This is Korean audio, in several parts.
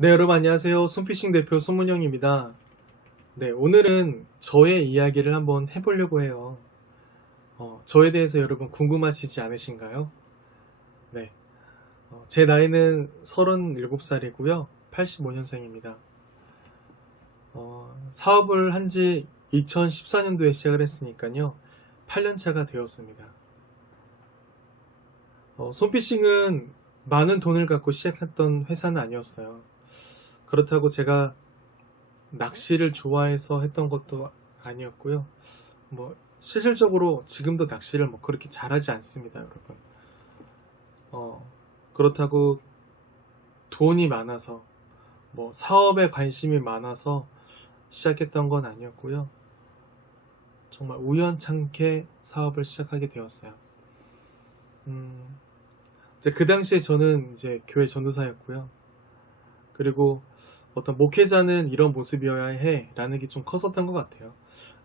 네, 여러분 안녕하세요. 손피싱 대표 손문영입니다. 네, 오늘은 저의 이야기를 한번 해보려고 해요. 저에 대해서 여러분 궁금하시지 않으신가요? 네, 제 나이는 37살이고요. 85년생입니다. 사업을 한 지 2014년도에 시작을 했으니까요. 8년차가 되었습니다. 손피싱은 많은 돈을 갖고 시작했던 회사는 아니었어요. 그렇다고 제가 낚시를 좋아해서 했던 것도 아니었고요. 실질적으로 지금도 낚시를 그렇게 잘하지 않습니다, 여러분. 그렇다고 돈이 많아서, 사업에 관심이 많아서 시작했던 건 아니었고요. 정말 우연찮게 사업을 시작하게 되었어요. 이제 그 당시에 저는 이제 교회 전도사였고요. 그리고 어떤 목회자는 이런 모습이어야 해 라는 게 좀 컸었던 것 같아요.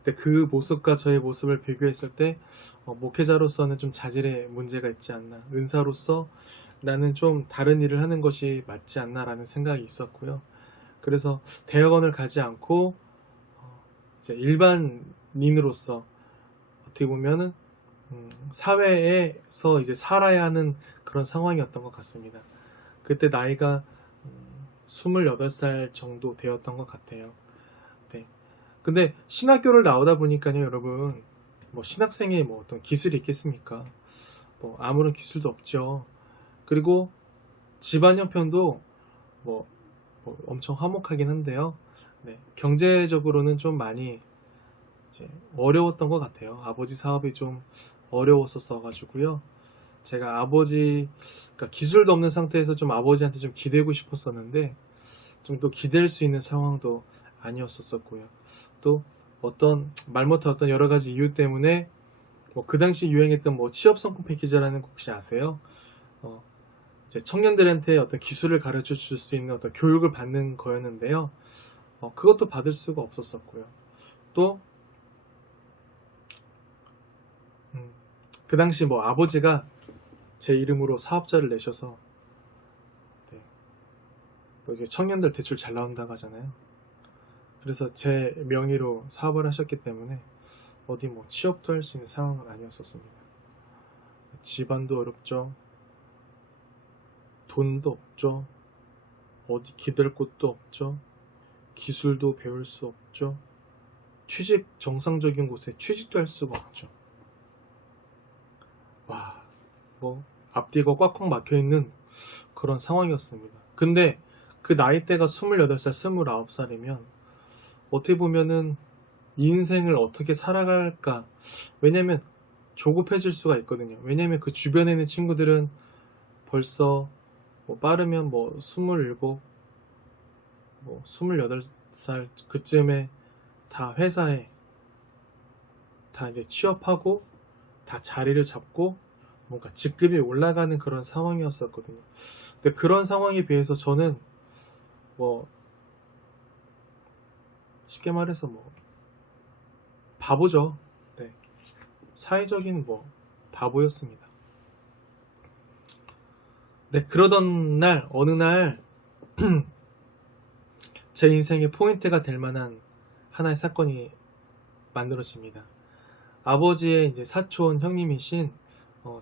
근데 그 모습과 저의 모습을 비교했을 때 목회자로서는 좀 자질에 문제가 있지 않나, 은사로서 나는 좀 다른 일을 하는 것이 맞지 않나 라는 생각이 있었고요. 그래서 대학원을 가지 않고 이제 일반인으로서 어떻게 보면은 사회에서 이제 살아야 하는 그런 상황이었던 것 같습니다. 그때 나이가 28살 정도 되었던 것 같아요. 네. 근데 신학교를 나오다 보니까요, 여러분, 신학생의 어떤 기술이 있겠습니까? 아무런 기술도 없죠. 그리고 집안 형편도 엄청 화목하긴 한데요. 네. 경제적으로는 좀 많이 이제 어려웠던 것 같아요. 아버지 사업이 좀 어려웠었어가지고요. 제가 그러니까 기술도 없는 상태에서 좀 아버지한테 좀 기대고 싶었었는데, 좀 또 기댈 수 있는 상황도 아니었었고요. 또 말 못할 어떤 여러 가지 이유 때문에 그 당시 유행했던 취업 성공 패키지라는 거 혹시 아세요? 이제 청년들한테 어떤 기술을 가르쳐 줄 수 있는 어떤 교육을 받는 거였는데요. 그것도 받을 수가 없었고요. 또 그 당시 아버지가 제 이름으로 사업자를 내셔서, 네, 이제 청년들 대출 잘 나온다고 하잖아요. 그래서 제 명의로 사업을 하셨기 때문에 어디 취업도 할 수 있는 상황은 아니었었습니다. 집안도 어렵죠. 돈도 없죠. 어디 기댈 곳도 없죠. 기술도 배울 수 없죠. 정상적인 곳에 취직도 할 수가 없죠. 와, 앞뒤가 꽉꽉 막혀있는 그런 상황이었습니다. 근데 그 나이대가 28살, 29살이면 어떻게 보면은 인생을 어떻게 살아갈까, 왜냐면 조급해질 수가 있거든요. 왜냐면 그 주변에 있는 친구들은 벌써 빠르면 27, 28살 그쯤에 다 회사에 다 이제 취업하고 다 자리를 잡고 뭔가 직급이 올라가는 그런 상황이었었거든요. 근데 그런 상황에 비해서 저는 쉽게 말해서 바보죠. 네. 사회적인 바보였습니다. 네, 그러던 날, 어느 날, 제 인생의 포인트가 될 만한 하나의 사건이 만들어집니다. 아버지의 이제 사촌 형님이신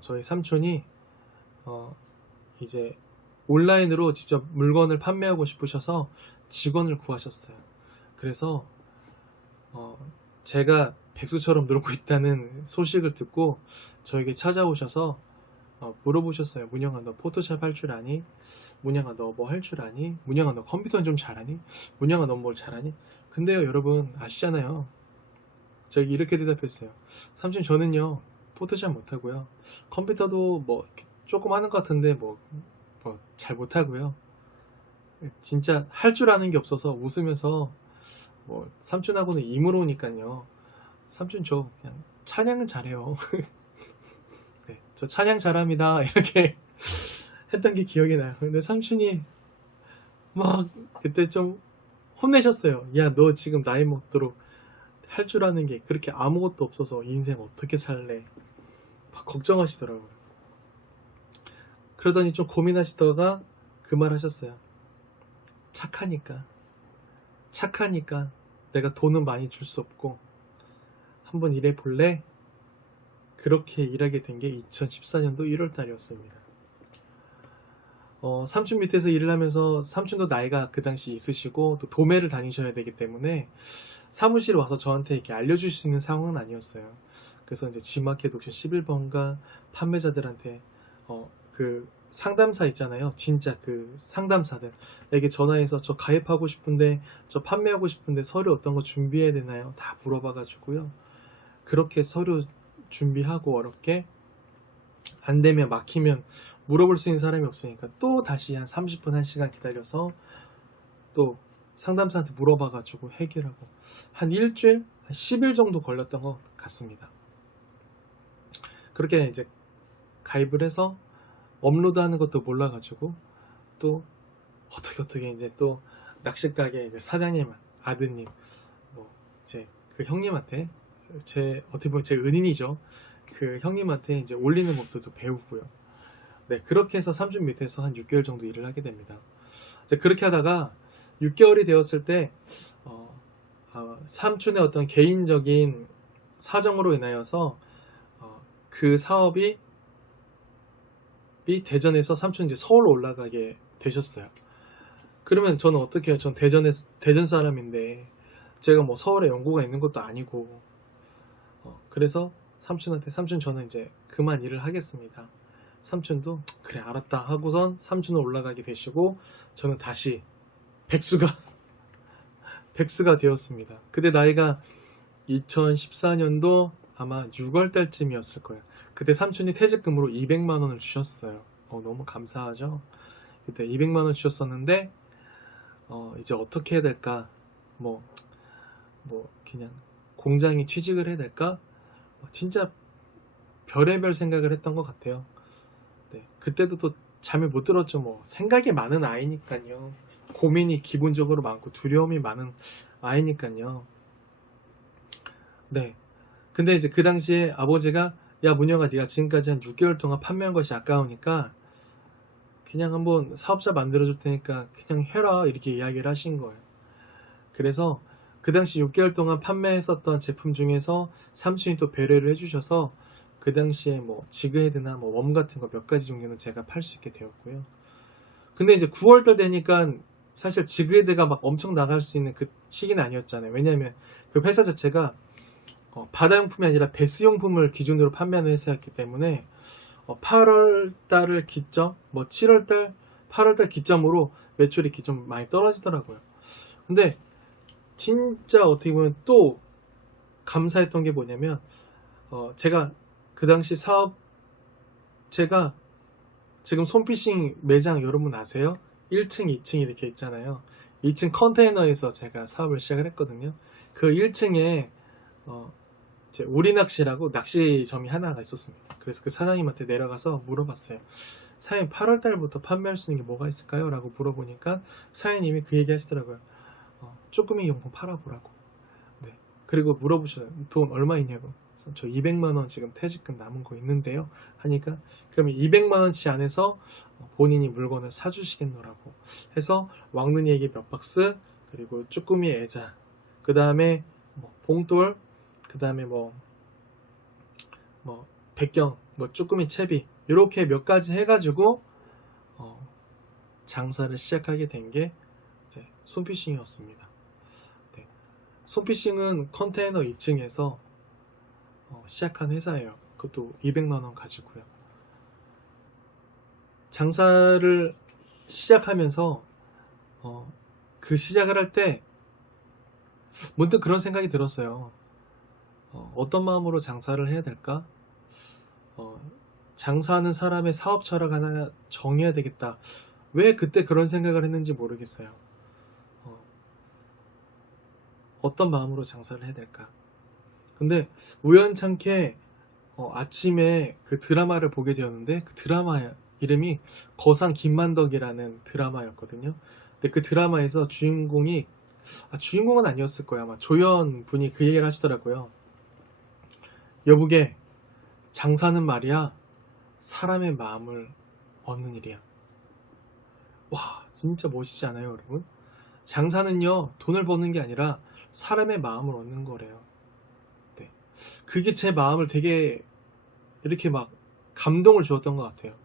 저희 삼촌이 이제 온라인으로 직접 물건을 판매하고 싶으셔서 직원을 구하셨어요. 그래서 제가 백수처럼 놀고 있다는 소식을 듣고 저에게 찾아오셔서 물어보셨어요. 문영아, 너 포토샵 할 줄 아니? 문영아, 너 뭐 할 줄 아니? 문영아, 너 컴퓨터는 좀 잘하니? 문영아, 너 뭘 잘하니? 근데요, 여러분 아시잖아요. 저기 이렇게 대답했어요. 삼촌, 저는요 포토샵 못하고요, 컴퓨터도 이렇게 조금 하는 것 같은데 잘 못하고요, 진짜 할 줄 아는 게 없어서 웃으면서 삼촌하고는 이무로우니까요, 삼촌 저 그냥 찬양은 잘해요. 네, 저 찬양 잘합니다. 이렇게 했던 게 기억이 나요. 근데 삼촌이 그때 좀 혼내셨어요. 야, 너 지금 나이 먹도록 할 줄 아는 게 그렇게 아무것도 없어서 인생 어떻게 살래? 막 걱정하시더라고요. 그러더니 좀 고민하시다가 그 말 하셨어요. 착하니까 내가 돈은 많이 줄 수 없고 한번 일해 볼래? 그렇게 일하게 된 게 2014년도 1월 달이었습니다. 삼촌 밑에서 일을 하면서 삼촌도 나이가 그 당시 있으시고 또 도매를 다니셔야 되기 때문에 사무실에 와서 저한테 이렇게 알려줄 수 있는 상황은 아니었어요. 그래서 이제 G마켓 옥션 11번가 판매자들한테 그 상담사 있잖아요. 진짜 그 상담사들에게 전화해서 저 가입하고 싶은데 저 판매하고 싶은데 서류 어떤 거 준비해야 되나요? 다 물어봐가지고요. 그렇게 서류 준비하고 어렵게 안 되면 막히면 물어볼 수 있는 사람이 없으니까 또 다시 한 30분 1시간 기다려서 또 상담사한테 물어봐가지고 해결하고 한 일주일, 한 10일 정도 걸렸던 것 같습니다. 그렇게 이제 가입을 해서 업로드하는 것도 몰라가지고 또 어떻게 이제 또 낚시가게 이제 사장님 아드님 뭐 이제 그 형님한테 어떻게 보면 제 은인이죠. 그 형님한테 이제 올리는 법도 배우고요. 네, 그렇게 해서 삼촌 밑에서 한 6개월 정도 일을 하게 됩니다. 이제 그렇게 하다가 6개월이 되었을 때 삼촌의 어떤 개인적인 사정으로 인하여서 그 사업이 대전에서 삼촌이 이제 서울로 올라가게 되셨어요. 그러면 저는 어떻게 해요? 전 대전 사람인데 제가 뭐 서울에 연고가 있는 것도 아니고 그래서 삼촌한테 삼촌 저는 이제 그만 일을 하겠습니다. 삼촌도 그래 알았다 하고선 삼촌은 올라가게 되시고 저는 다시 백수가 되었습니다. 그때 나이가 2014년도 아마 6월 달쯤이었을 거예요. 그때 삼촌이 퇴직금으로 200만 원을 주셨어요. 너무 감사하죠. 그때 200만 원 주셨었는데 이제 어떻게 해야 될까? 뭐 그냥 공장에 취직을 해야 될까? 진짜 별의별 생각을 했던 것 같아요. 네, 그때도 또 잠을 못 들었죠. 뭐 생각이 많은 아이니까요. 고민이 기본적으로 많고 두려움이 많은 아이니까요. 네. 근데 이제 그 당시에 아버지가 야 문영아 네가 지금까지 한 6개월 동안 판매한 것이 아까우니까 그냥 한번 사업자 만들어줄 테니까 그냥 해라 이렇게 이야기를 하신 거예요. 그래서 그 당시 6개월 동안 판매했었던 제품 중에서 삼촌이 또 배려를 해주셔서 그 당시에 뭐 지그헤드나 뭐 웜 같은 거 몇 가지 종류는 제가 팔 수 있게 되었고요. 근데 이제 9월달 되니까 사실 지그헤드가 막 엄청 나갈 수 있는 그 시기는 아니었잖아요. 왜냐하면 그 회사 자체가 바다용품이 아니라 배스용품을 기준으로 판매하는 회사였기 때문에 8월달을 기점, 뭐 7월달, 8월달 기점으로 매출이 이렇게 좀 많이 떨어지더라고요. 근데 진짜 어떻게 보면 또 감사했던 게 뭐냐면 제가 그 당시 제가 지금 손피싱 매장 여러분 아세요? 1층, 2층 이렇게 있잖아요. 2층 컨테이너에서 제가 사업을 시작을 했거든요. 그 1층에 이제 우리낚시라고 낚시점이 하나가 있었습니다. 그래서 그 사장님한테 내려가서 물어봤어요. 사장님 8월달부터 판매할 수 있는 게 뭐가 있을까요? 라고 물어보니까 사장님이 그 얘기 하시더라고요. 쭈꾸미 용품 팔아보라고. 네. 그리고 물어보셔요. 돈 얼마 있냐고. 그래서 저 200만원 지금 퇴직금 남은 거 있는데요. 하니까 그러면 200만원치 안에서 본인이 물건을 사주시겠노라고 해서 왕눈이에게 몇 박스 그리고 쭈꾸미 애자 그 다음에 봉돌 그 다음에 백경 쭈꾸미 채비 이렇게 몇 가지 해가지고 장사를 시작하게 된 게 이제 손피싱이었습니다. 네. 손피싱은 컨테이너 2층에서 시작한 회사예요. 그것도 200만원 가지고요. 장사를 시작하면서 그 시작을 할 때 문득 그런 생각이 들었어요. 어떤 마음으로 장사를 해야 될까? 장사하는 사람의 사업 철학 하나 정해야 되겠다. 왜 그때 그런 생각을 했는지 모르겠어요. 어떤 마음으로 장사를 해야 될까? 근데 우연찮게 아침에 그 드라마를 보게 되었는데 그 드라마 이름이 거상 김만덕이라는 드라마였거든요. 근데 그 드라마에서 주인공은 아니었을 거야. 아마 조연 분이 그 얘기를 하시더라고요. 여보게 장사는 말이야 사람의 마음을 얻는 일이야. 와 진짜 멋있지 않아요 여러분? 장사는요, 돈을 버는 게 아니라 사람의 마음을 얻는 거래요. 네. 그게 제 마음을 되게 이렇게 막 감동을 주었던 것 같아요.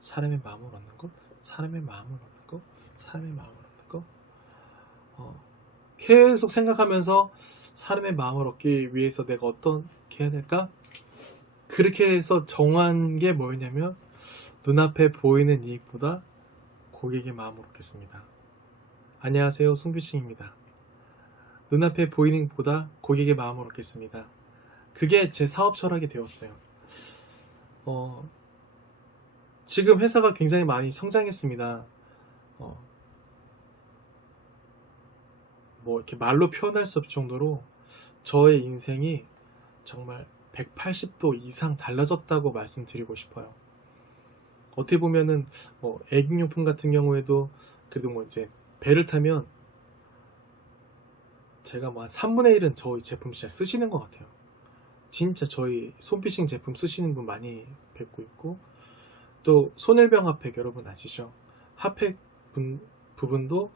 사람의 마음을 얻는 것, 사람의 마음을 얻는 것, 사람의 마음을 얻는 것. 계속 생각하면서 사람의 마음을 얻기 위해서 내가 어떻게 해야 될까? 그렇게 해서 정한 게 뭐였냐면, 눈앞에 보이는 이익보다 고객의 마음을 얻겠습니다. 안녕하세요, 송규식입니다. 눈앞에 보이는 이익보다 고객의 마음을 얻겠습니다. 그게 제 사업 철학이 되었어요. 지금 회사가 굉장히 많이 성장했습니다. 뭐 이렇게 말로 표현할 수 없을 정도로 저의 인생이 정말 180도 이상 달라졌다고 말씀드리고 싶어요. 어떻게 보면은 뭐 애기용품 같은 경우에도 그래도 뭐 이제 배를 타면 제가 뭐 한 3분의 1은 저희 제품 진짜 쓰시는 것 같아요. 진짜 저희 손피싱 제품 쓰시는 분 많이 뵙고 있고, 또 손일병 핫팩 여러분 아시죠? 핫팩 부분도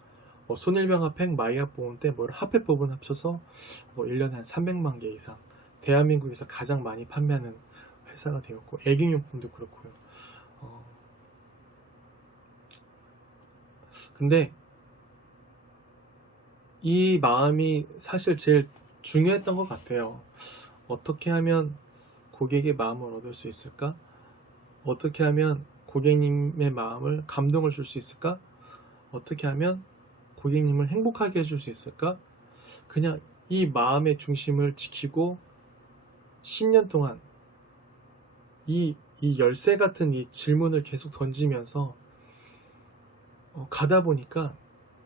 손일병 핫팩, 마이왑 보온 때 뭐 핫팩 부분 합쳐서 뭐 1년에 한 300만 개 이상 대한민국에서 가장 많이 판매하는 회사가 되었고, 애기용품도 그렇고요. 근데 이 마음이 사실 제일 중요했던 것 같아요. 어떻게 하면 고객의 마음을 얻을 수 있을까? 어떻게 하면 고객님의 마음을 감동을 줄 수 있을까? 어떻게 하면 고객님을 행복하게 해줄 수 있을까? 그냥 이 마음의 중심을 지키고 10년 동안 이 열쇠 같은 이 질문을 계속 던지면서 가다 보니까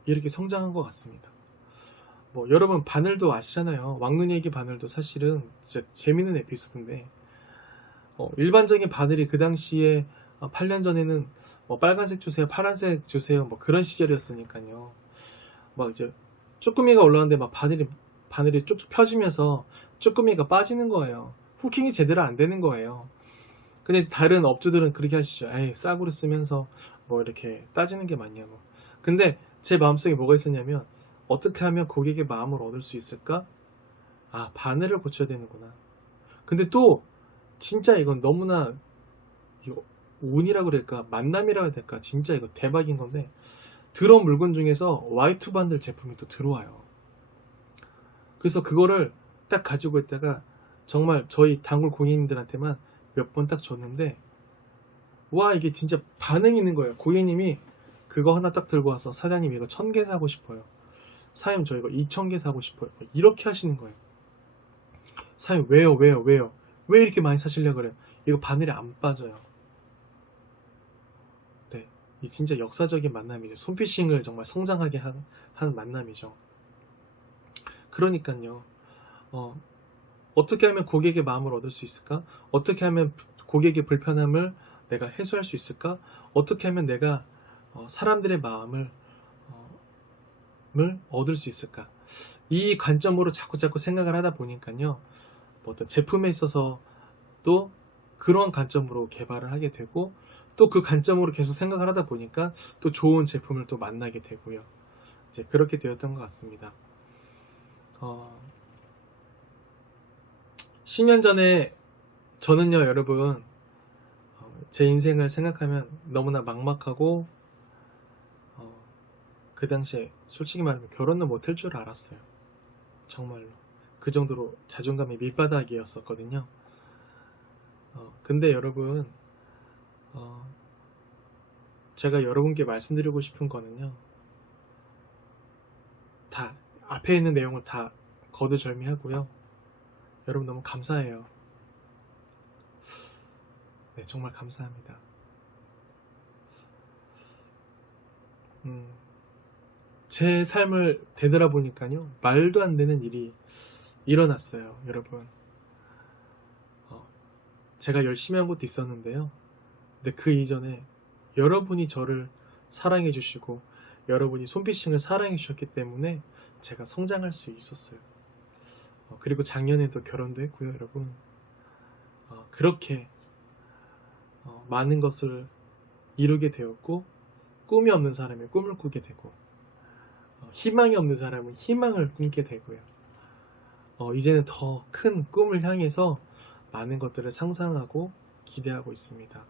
이렇게 성장한 것 같습니다. 뭐 여러분 바늘도 아시잖아요. 왕눈이 바늘도 사실은 진짜 재밌는 에피소드인데, 일반적인 바늘이 그 당시에 8년 전에는 뭐 빨간색 주세요, 파란색 주세요, 뭐 그런 시절이었으니까요. 막 이제 쭈꾸미가 올라왔는데 막 바늘이 쭉쭉 펴지면서 쭈꾸미가 빠지는 거예요. 후킹이 제대로 안 되는 거예요. 근데 다른 업주들은 그렇게 하시죠. 에이, 싸구려 쓰면서 뭐 이렇게 따지는 게 맞냐고. 근데 제 마음속에 뭐가 있었냐면, 어떻게 하면 고객의 마음을 얻을 수 있을까? 아, 바늘을 고쳐야 되는구나. 근데 또 진짜 이건 너무나 이거 운이라고 그럴까, 만남이라고 해야 될까, 진짜 이거 대박인 건데, 들어온 물건 중에서 Y2 바늘 제품이 또 들어와요. 그래서 그거를 딱 가지고 있다가 정말 저희 단골 고객님들한테만 몇 번 딱 줬는데, 와, 이게 진짜 반응이 있는 거예요. 고객님이 그거 하나 딱 들고 와서, 사장님 이거 1000개 사고 싶어요, 사장님 저 이거 2000개 사고 싶어요, 이렇게 하시는 거예요. 사장님 왜요 왜 이렇게 많이 사시려고 그래요? 이거 바늘이 안 빠져요. 네, 이 진짜 역사적인 만남이죠. 손피싱을 정말 성장하게 하는 만남이죠. 그러니까요, 어떻게 하면 고객의 마음을 얻을 수 있을까? 어떻게 하면 고객의 불편함을 내가 해소할 수 있을까? 어떻게 하면 내가 사람들의 마음을 얻을 수 있을까? 이 관점으로 자꾸 생각을 하다 보니까요, 뭐 어떤 제품에 있어서도 그런 관점으로 개발을 하게 되고, 또 그 관점으로 계속 생각을 하다 보니까 또 좋은 제품을 또 만나게 되고요. 이제 그렇게 되었던 것 같습니다. 10년 전에 저는요, 여러분, 제 인생을 생각하면 너무나 막막하고, 그 당시에 솔직히 말하면 결혼은 못할 줄 알았어요. 정말로. 그 정도로 자존감이 밑바닥이었었거든요. 근데 여러분, 제가 여러분께 말씀드리고 싶은 거는요, 다 앞에 있는 내용을 다 거두절미하고요, 여러분 너무 감사해요. 네, 정말 감사합니다. 제 삶을 되돌아보니까요, 말도 안 되는 일이 일어났어요, 여러분. 제가 열심히 한 것도 있었는데요, 근데 그 이전에 여러분이 저를 사랑해 주시고 여러분이 손피싱을 사랑해 주셨기 때문에 제가 성장할 수 있었어요. 그리고 작년에도 결혼도 했고요, 여러분. 그렇게 많은 것을 이루게 되었고, 꿈이 없는 사람이 꿈을 꾸게 되고, 희망이 없는 사람은 희망을 꿈게 되고요. 이제는 더 큰 꿈을 향해서 많은 것들을 상상하고 기대하고 있습니다.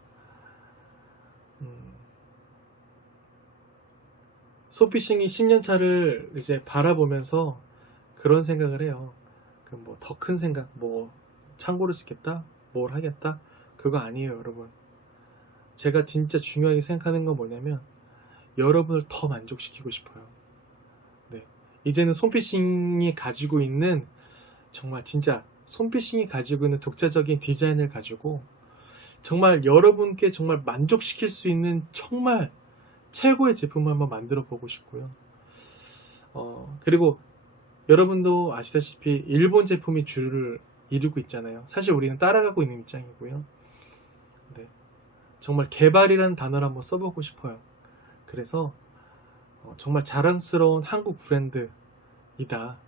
소피싱이 10년 차를 이제 바라보면서 그런 생각을 해요. 그 뭐 더 큰 생각, 뭐 창고를 짓겠다, 뭘 하겠다, 그거 아니에요, 여러분. 제가 진짜 중요하게 생각하는 건 뭐냐면 여러분을 더 만족시키고 싶어요. 네. 이제는 손피싱이 가지고 있는 정말 진짜 손피싱이 가지고 있는 독자적인 디자인을 가지고 정말 여러분께 정말 만족시킬 수 있는 정말 최고의 제품을 한번 만들어 보고 싶고요. 그리고 여러분도 아시다시피 일본 제품이 주를 이루고 있잖아요. 사실 우리는 따라가고 있는 입장이고요. 네. 정말 개발이라는 단어를 한번 써보고 싶어요. 그래서 정말 자랑스러운 한국 브랜드이다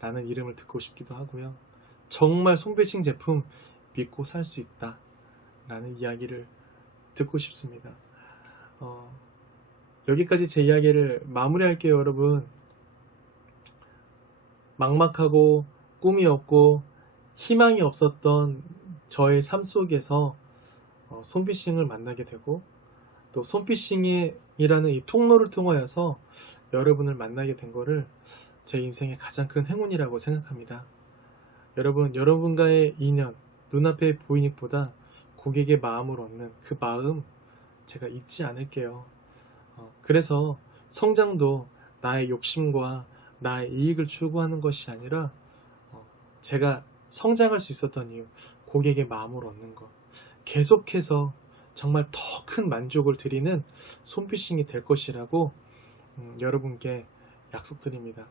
라는 이름을 듣고 싶기도 하고요. 정말 손피싱 제품 믿고 살 수 있다 라는 이야기를 듣고 싶습니다. 여기까지 제 이야기를 마무리할게요, 여러분. 막막하고 꿈이 없고 희망이 없었던 저의 삶 속에서 손피싱을 만나게 되고 또 손피싱이라는 이 통로를 통하여서 여러분을 만나게 된 거를 제 인생의 가장 큰 행운이라고 생각합니다. 여러분, 여러분과의 인연, 눈앞에 보이닉보다 고객의 마음을 얻는 그 마음 제가 잊지 않을게요. 그래서 성장도 나의 욕심과 나의 이익을 추구하는 것이 아니라 제가 성장할 수 있었던 이유, 고객의 마음을 얻는 것, 계속해서 정말 더 큰 만족을 드리는 손피싱이 될 것이라고 여러분께 약속드립니다.